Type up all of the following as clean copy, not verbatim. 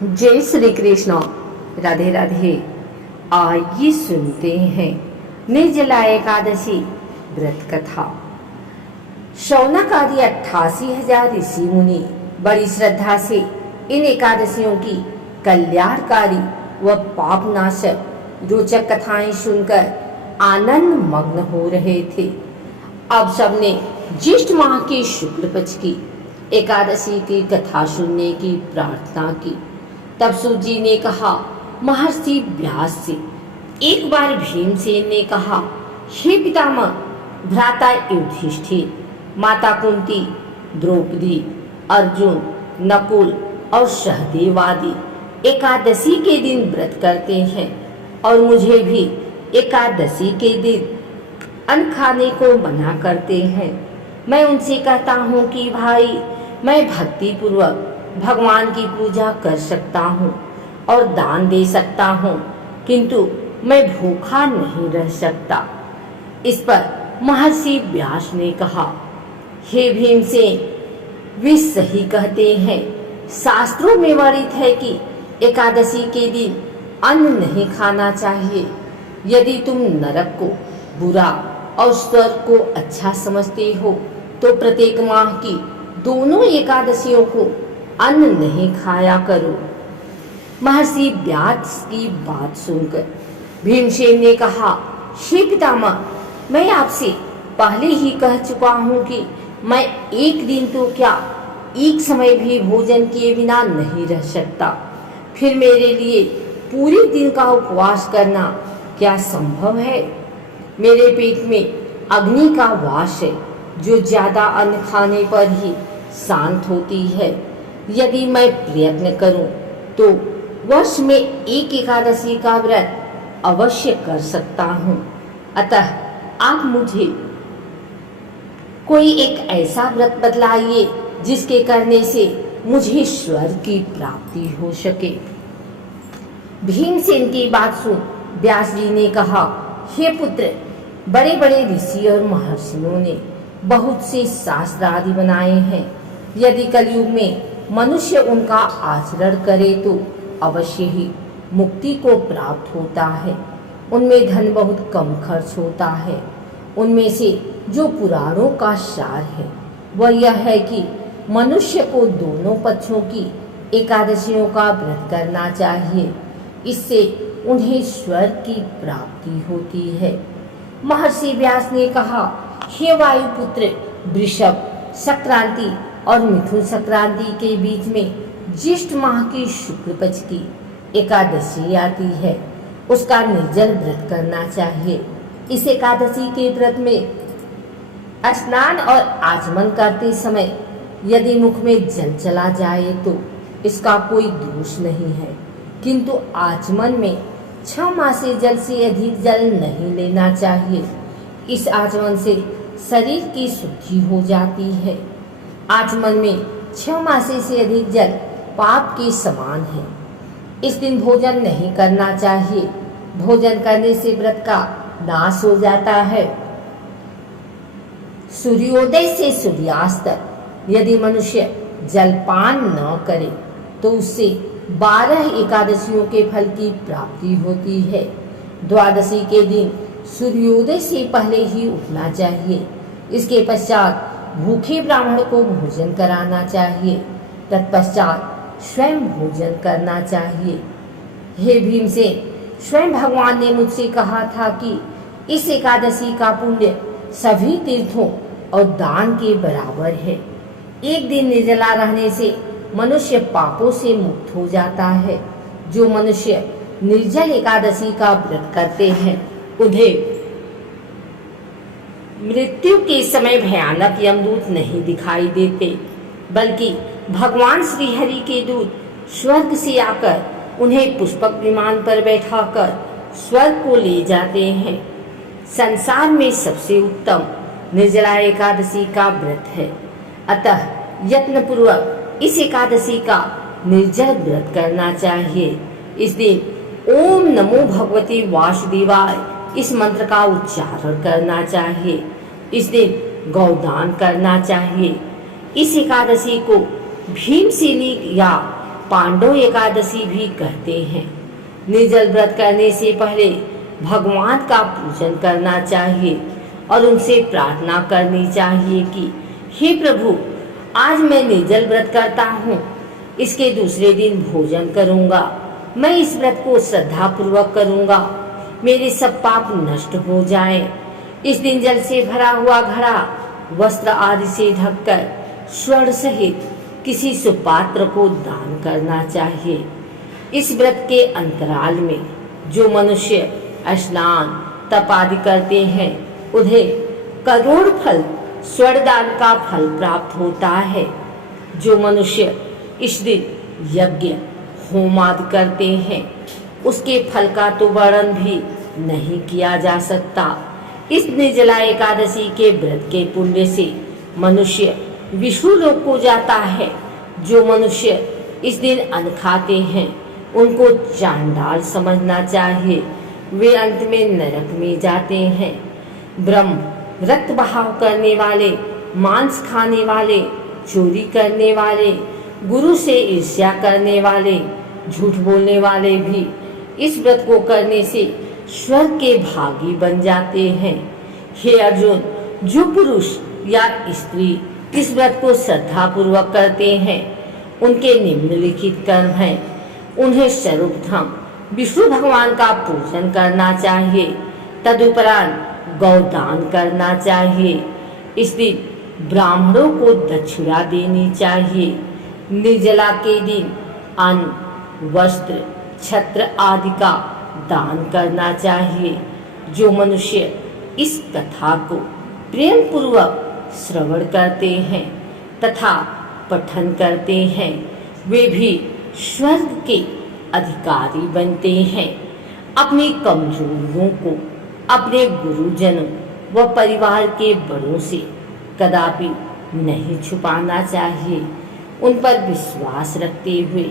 जय श्री कृष्ण। राधे राधे। आइए सुनते हैं निर्जला एकादशी व्रत कथा। शौनक आदि 88,000 ऋषि मुनि बड़ी श्रद्धा से इन एकादशियों की कल्याणकारी व पापनाशक रोचक कथाएं सुनकर आनंद मग्न हो रहे थे। अब सबने ज्येष्ठ माह के शुक्ल पक्ष की एकादशी की कथा सुनने की प्रार्थना की। तब सूत जी ने कहा, महर्षि व्यास से। एक बार भीमसेन ने कहा, हे पितामह, भ्राता युधिष्ठिर, माता कुंती, द्रौपदी, अर्जुन, नकुल और सहदेव आदि एकादशी के दिन व्रत करते हैं और मुझे भी एकादशी के दिन अन्न खाने को मना करते हैं। मैं उनसे कहता हूँ कि भाई, मैं भक्ति पूर्वक भगवान की पूजा कर सकता हूँ और दान दे सकता हूँ, किंतु मैं भूखा नहीं रह सकता। इस पर महर्षि व्यास ने कहा, हे भीमसेन, वे सही कहते हैं। शास्त्रों में वर्णित है कि एकादशी के दिन अन्न नहीं खाना चाहिए। यदि तुम नरक को बुरा और स्वर्ग को अच्छा समझते हो तो प्रत्येक माह की दोनों एकादशियों को अन्न नहीं खाया करो। महर्षि व्यास की बात सुनकर भीमसेन ने कहा, हे पितामह, मैं आपसे पहले ही कह चुका हूँ कि मैं एक दिन तो क्या, एक समय भी भोजन किए बिना नहीं रह सकता। फिर मेरे लिए पूरे दिन का उपवास करना क्या संभव है? मेरे पेट में अग्नि का वास है जो ज्यादा अन्न खाने पर ही शांत होती है। यदि मैं प्रयत्न करूं तो वर्ष में एक एकादशी का व्रत अवश्य कर सकता हूं। अतः आप मुझे कोई एक ऐसा व्रत बतलाइए जिसके करने से मुझे स्वर्ग की प्राप्ति हो सके। भीमसेन की बात सुन व्यास जी ने कहा, हे पुत्र, बड़े बड़े ऋषि और महर्षियों ने बहुत से शास्त्र आदि बनाए हैं। यदि कलयुग में मनुष्य उनका आचरण करे तो अवश्य ही मुक्ति को प्राप्त होता है। उनमें धन बहुत कम खर्च होता है। उनमें से जो पुराणों का सार है वह यह है कि मनुष्य को दोनों पक्षों की एकादशियों का व्रत करना चाहिए। इससे उन्हें स्वर्ग की प्राप्ति होती है। महर्षि व्यास ने कहा, हे वायुपुत्र, वृषभ संक्रांति और मिथुन संक्रांति के बीच में ज्येष्ठ माह की शुक्ल पक्ष की एकादशी आती है। उसका निर्जल व्रत करना चाहिए। इस एकादशी के व्रत में स्नान और आचमन करते समय यदि मुख में जल चला जाए तो इसका कोई दोष नहीं है, किंतु आचमन में 6 मासे जल से अधिक जल नहीं लेना चाहिए। इस आचमन से शरीर की शुद्धि हो जाती है। आचमन में 6 मासे से अधिक जल पाप के समान है। इस दिन भोजन नहीं करना चाहिए। भोजन करने से व्रत का नाश हो जाता है। सूर्योदय से सूर्यास्त तक यदि मनुष्य जलपान न करे तो उससे 12 एकादशियों के फल की प्राप्ति होती है। द्वादशी के दिन सूर्योदय से पहले ही उठना चाहिए। इसके पश्चात भूखे ब्राह्मण को भोजन कराना चाहिए। तत्पश्चात स्वयं भोजन करना चाहिए। हे भीमसेन, स्वयं भगवान ने मुझसे कहा था कि इस एकादशी का पुण्य सभी तीर्थों और दान के बराबर है। एक दिन निर्जला रहने से मनुष्य पापों से मुक्त हो जाता है। जो मनुष्य निर्जल एकादशी का व्रत करते हैं उन्हें मृत्यु के समय भयानक यमदूत नहीं दिखाई देते, बल्कि भगवान श्री हरि के दूत स्वर्ग से आकर उन्हें पुष्पक विमान पर बैठाकर स्वर्ग को ले जाते हैं। संसार में सबसे उत्तम निर्जला एकादशी का व्रत है। अतः यत्न पूर्वक इस एकादशी का निर्जल व्रत करना चाहिए। इस दिन ओम नमो भगवते वासुदेवाय इस मंत्र का उच्चारण करना चाहिए। इस दिन गौदान करना चाहिए। इस एकादशी को भीमसेनी या पांडव एकादशी भी कहते हैं। निर्जल व्रत करने से पहले भगवान का पूजन करना चाहिए और उनसे प्रार्थना करनी चाहिए कि हे प्रभु, आज मैं निर्जल व्रत करता हूँ, इसके दूसरे दिन भोजन करूँगा। मैं इस व्रत को श्रद्धा पूर्वक करूँगा, मेरे सब पाप नष्ट हो जाएं। इस दिन जल से भरा हुआ घड़ा वस्त्र आदि से ढककर स्वर्ण सहित किसी सुपात्र को दान करना चाहिए। इस व्रत के अंतराल में जो मनुष्य स्नान तप आदि करते हैं उन्हें करोड़ फल स्वर्ण दान का फल प्राप्त होता है। जो मनुष्य इस दिन यज्ञ होम आदि करते हैं उसके फल का तो वर्णन भी नहीं किया जा सकता। इस निर्जला एकादशी के व्रत के पुण्य से मनुष्य विष्णु लोक को जाता है। जो मनुष्य इस दिन अन्न खाते हैं उनको चांडाल समझना चाहिए, वे अंत में नरक में जाते हैं। ब्रह्म रक्त बहाव करने वाले, मांस खाने वाले, चोरी करने वाले, गुरु से ईर्ष्या करने वाले, झूठ बोलने वाले भी इस व्रत को करने से स्वर्ग के भागी बन जाते हैं। हे अर्जुन, जो पुरुष या स्त्री इस व्रत को श्रद्धा पूर्वक करते हैं उनके निम्नलिखित कर्म हैं। उन्हें सर्वप्रथम विष्णु भगवान का पूजन करना चाहिए, तदुपरांत गौदान करना चाहिए। इस दिन ब्राह्मणों को दक्षिणा देनी चाहिए। निर्जला के दिन अन्न, वस्त्र, छत्र आदि का दान करना चाहिए। जो मनुष्य इस कथा को प्रेम पूर्वक श्रवण करते हैं तथा पठन करते हैं वे भी स्वर्ग के अधिकारी बनते हैं। अपनी कमजोरियों को अपने गुरुजनों व परिवार के बड़ों से कदापि नहीं छुपाना चाहिए। उन पर विश्वास रखते हुए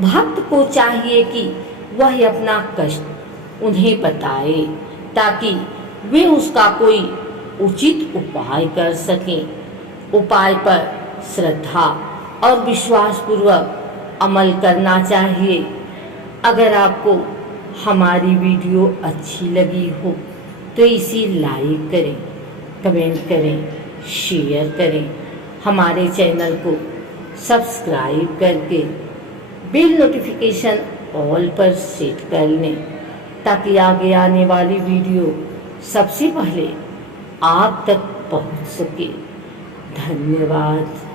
भक्त को चाहिए कि वह अपना कष्ट उन्हें बताए ताकि वे उसका कोई उचित उपाय कर सकें। उपाय पर श्रद्धा और विश्वास पूर्वक अमल करना चाहिए। अगर आपको हमारी वीडियो अच्छी लगी हो तो इसे लाइक करें, कमेंट करें, शेयर करें। हमारे चैनल को सब्सक्राइब करके बेल नोटिफिकेशन ऑल पर सेट कर लें ताकि आगे आने वाली वीडियो सबसे पहले आप तक पहुंच सके। धन्यवाद।